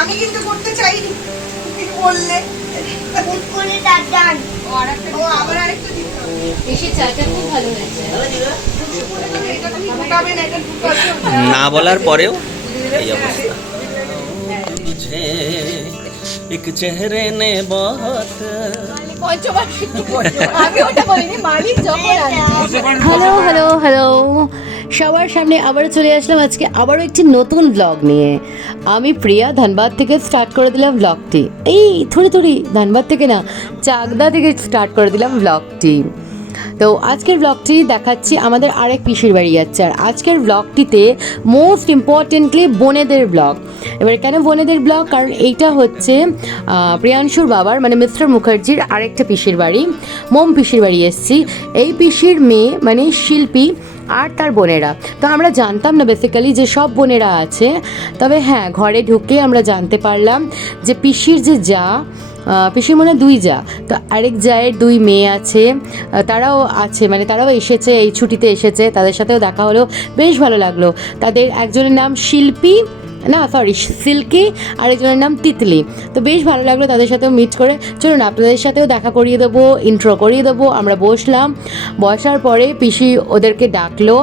আমি কিন্তু করতে চাইনি, বললে আবার আরেকটা দিতে হবে। বেশি চাটা খুব ভালো হয়েছে। না বলার পরেও এই অবস্থা। तुझे एक चेहरे ने बहुत হ্যালো হ্যালো হ্যালো, সবার সামনে আবার চলে আসলাম আজকে আবারও একটি নতুন ব্লগ নিয়ে। আমি প্রিয়া ধানবাদ থেকে স্টার্ট করে দিলাম ব্লগটি। এই থুড়ি ধানবাদ থেকে না, চাকদা থেকে স্টার্ট করে দিলাম ব্লগটি। তো আজকের ব্লগটি দেখাচ্ছি আমাদের আরেক পিসির বাড়ি যাচ্ছে। আর আজকের ব্লগটিতে মোস্ট ইম্পর্টেন্টলি বোনেদের ব্লগ। এবার কেন বোনেদের ব্লগ? কারণ এইটা হচ্ছে প্রিয়াংশুর বাবার মানে মিস্টার মুখার্জির আরেকটা পিসির বাড়ি, মোম পিসির বাড়ি এসেছি। এই পিসির মেয়ে মানে শিল্পী আর তার বোনেরা। তো আমরা জানতাম না বেসিক্যালি যে সব বোনেরা আছে, তবে হ্যাঁ ঘরে ঢুকে আমরা জানতে পারলাম যে পিসির যে যা, পিসির মনে দুই যা, তো আরেক জায়ের দুই মেয়ে আছে, তারাও আছে, মানে তারাও এসেছে, এই ছুটিতে এসেছে, তাদের সাথেও দেখা হলো, বেশ ভালো লাগলো। তাদের একজনের নাম শিল্পী, না সরি সিল্কি, আর একজনের নাম তিতলি। তো বেশ ভালো লাগলো তাদের সাথেও মিট করে। চলুন আপনাদের সাথেও দেখা করিয়ে দেবো, ইন্ট্রো করিয়ে দেবো। আমরা বসলাম, বসার পরে পিসি ওদেরকে ডাকলো,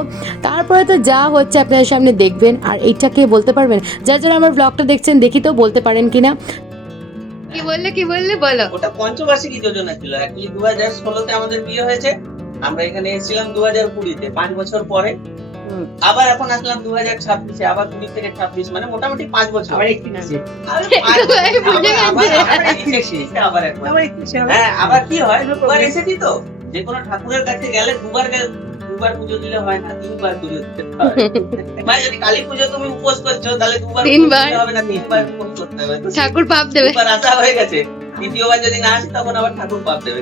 তারপরে তো যা হচ্ছে আপনাদের সামনে দেখবেন। আর এইটাকে বলতে পারবেন যারা যারা আমার ব্লগটা দেখছেন, দেখি তো বলতে পারেন কিনা। কি বললে বলো। ওটা পঞ্চবার্ষিকী যোজনা ছিল। অ্যাকচুয়ালি 2016-তে আমাদের বিয়ে হয়েছে, আমরা এখানে এসেছিলাম 2020-তে, 5 বছর পরে। আবার এখন আসলাম 2026-এ, আবার 20 থেকে 26, মানে মোটামুটি 5 বছর। আবার একটু নিচে, আবার কি হয়, দুবার এসেছি তো, যে কোনো ঠাকুরের কাছে গেলে দুবার পুজো দিলে হয় না, 3বার পুজো দিতে হয়। মানে যদি কালী পুজো তুমি উপোস করছো, তাহলে 2বার হবে না, 3বার উপোস করতে হবে। ঠাকুর পাপ দেবে, দুবার আসা হয়ে গেছে, দ্বিতীয়বার যদি না আসি তখন আবার ঠাকুর পাপ দেবে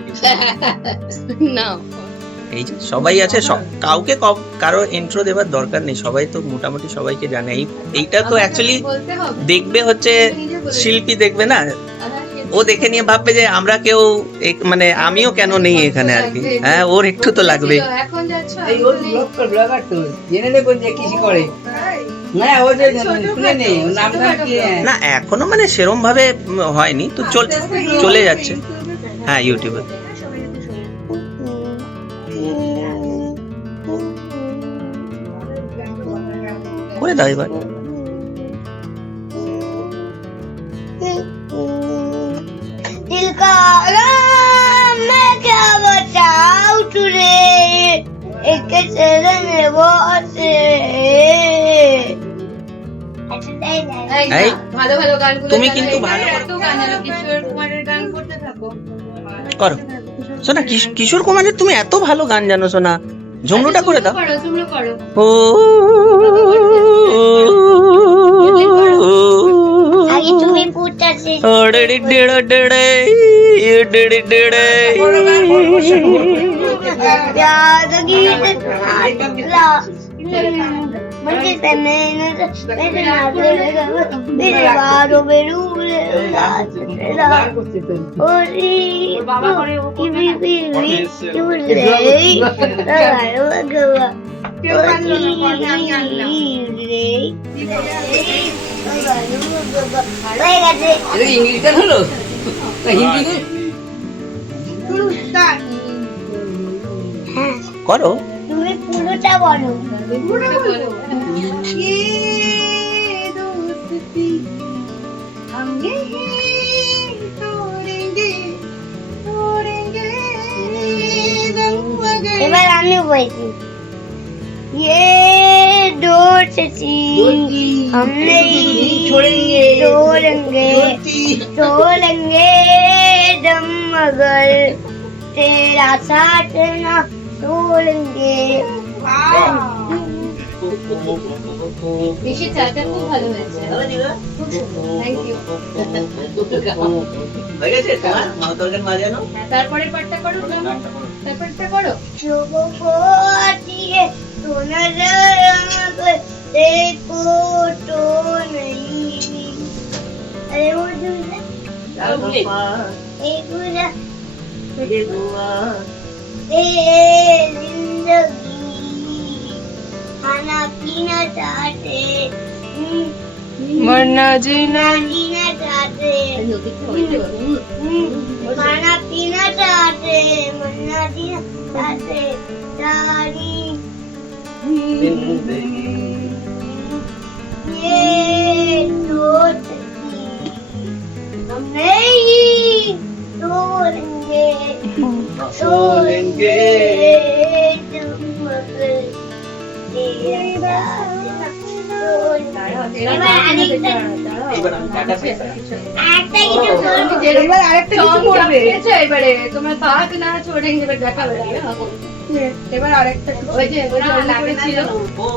না। এই যে সবাই আছে, কাউকে কারো ইন্ট্রো দেওয়ার দরকার নেই, সবাই তো মোটামুটি সবাইকে জানে। এইটা তো অ্যাকচুয়ালি দেখবে হচ্ছে শিল্পী দেখবে না, ও দেখে নিয়ে ভাববে যে আমরা কেউ মানে আমিও কেন নেই এখানে আর কি। হ্যাঁ, ওর একটু তো লাগবে। না এখনো মানে সেরম ভাবে হয়নি তো, চলে যাচ্ছে। হ্যাঁ ইউটিউবে করে দাও এবার। दिल का आराम मैं क्या बताऊं तुझे, एक चरण वो से। ভালো ভালো গানগুলো তুমি কিন্তু ভালো কিশোর কুমারের গান করতে থাকো। করো শোনা, কিশোর কুমারের তুমি এত ভালো গান জানো শোনা, ঝুমরুটা করে দাও। ও আগে তুমি পুটাছে ডেড়ে ডেড়ে ডেড়ে ডেড়ে ডেড়ে याद गीत ला मुझे तने मेरे नाज़ मेरे बारों में रूले ला और ये করো। তুমি পুরোটা বলো। এবার আমি বলছি, ये डोर से हम नहीं छोड़ेंगे दम मगर तेरा साथ ना छोड़ेंगे। বেশি চাটা খুব ভালো হয়েছে। Thank you. হয়ে গেছে তোমার মাউতর্গেন মাজানো। তারপরে পার্টটা করো, তারপরটা করো। लोगों को आती है तो नजर देखो तो नहीं। अरे वो दूल्हा एक दूल्हा ए जिंदगी खाना पीना चाहते, मरना जीना जीना चाहते, खाना पीना चाहते, मरना जीना चाहते, सारी ये सोच की हम नहीं तोड़ेंगे, तोड़ेंगे तुम मगर तेरे साथ ना तोड़ेंगे। এবার আমি টাটা শেষ। একটা কিছু করবো। এবার আরেকটা কিছু করবে এবারে তোমার পাহাড় না ছোড়েন এবার দেখা বেড়ে এবার আরেকটা কিছু ওই যে ছিল ও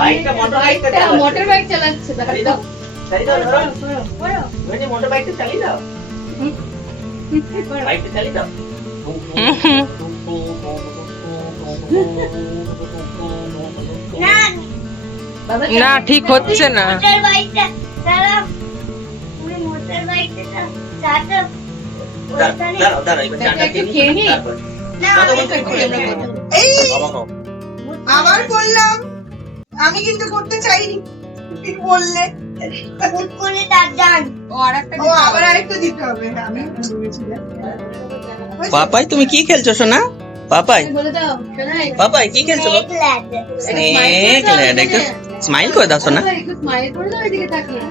বাইকটা মোটর বাইকটা চালাচ্ছে। মোটর বাইক চালাচ্ছে চালিয়ে দাও, চালিয়ে দাও, ধরো। ওই যে মোটর বাইকটা চালিয়ে দাও, বাইকটা চালিয়ে দাও। না না ঠিক হচ্ছে না মোটর বাইকটা চালাও, তুমি মোটর বাইকটা চালাও। ওখানে দাঁড়াও দাঁড়াও, এবার চাটা একটু খেয়ে খেয়ে নিই, নিই। তারপর। না দাদা আমি বলতে করে করে নেবো। এই বাবা খাও। আবার বললাম আমি কিন্তু করতে চাইনি ঠিক বললে মুখ করে তার যান। ও আবার আরেকটা দিতে হবে আমি ভেবেছিলাম পাপাই তুমি কি খেলছো সোনা? পাপাই বলে দাও শোনাই পাপাই কি খেলছো? এক লাখ। স্নেক ল্যাড, একটু স্মাইল করে দাও সোনা। একটু স্মাইল করে দাও এদিকে তাকিয়ে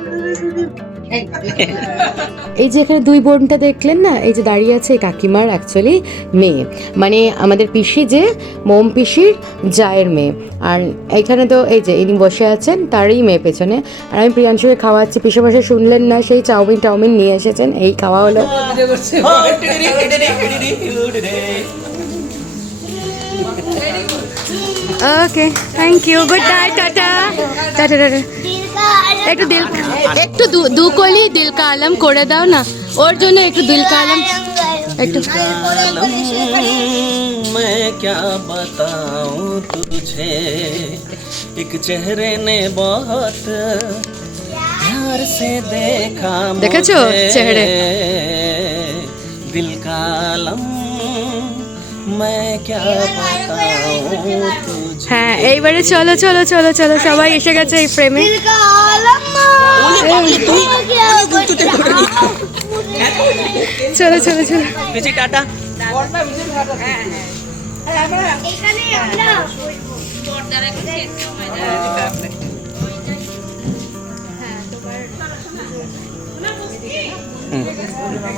এই যে এখানে দুই বোনটা দেখলেন না, এই যে দাঁড়িয়ে আছে এই কাকিমার অ্যাকচুয়ালি মেয়ে, মানে আমাদের পিসি যে মোম পিসির জায়ের মেয়ে। আর এখানে তো এই যে ইনি বসে আছেন তারই মেয়ে পেছনে। আর আমি প্রিয়াংশুকে খাওয়াচ্ছি, পিসে বসে শুনলেন না সেই চাউমিন নিয়ে এসেছেন, এই খাওয়া হলো। Okay thank you, good night, tata tata tata. দিল का आलम একটু দিল একটু দু কলি দিল কা আলম করে দাও না, ওর জন্য একটু দিল কা আলম একটু। मैं क्या बताऊं तुझे, एक चेहरे ने बहुत प्यार से देखा দেখেছো मुझे, চেহারে? दिल का आलम मैं क्या बताऊं तुझे। হ্যাঁ এইবারে চলো চলো চলো চলো, সবাই এসে গেছে এই ফ্রেমে। दिल का आलम क्या बताऊं। চলো চলো চলো। পিছি টাটা। এখানে আমরা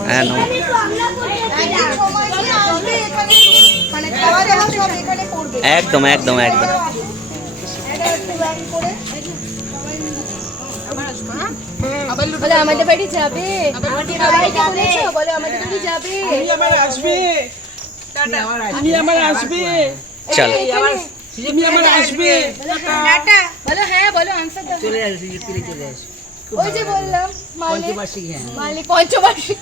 হ্যাঁ নো। এখানে তো আমরা করতে সময় নিয়ে আসবে এখানে মানে খাওয়া দাওয়া সব এখানে করবে একদম একদম একদম। এটা একটু ব্যান করে বলে আমাদের বাড়ি যাবে, সবাইকে বলেছো বলে আমাদের বাড়ি যাবে। চল টাটা বলো হ্যাঁ বলো আনসার দাও। ওই যে বললাম মালিক পঞ্চবার্ষিক,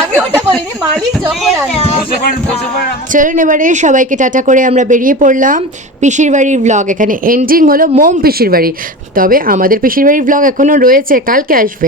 আমি ওটা বলিনি, মালিক যখন আনবে। চলুন এবারে সবাইকে টাটা করে আমরা বেরিয়ে পড়লাম। পিসির বাড়ির ব্লগ এখানে এন্ডিং হলো, মোম পিসির বাড়ি। তবে আমাদের পিসির বাড়ির ব্লগ এখনও রয়েছে, কালকে আসবে।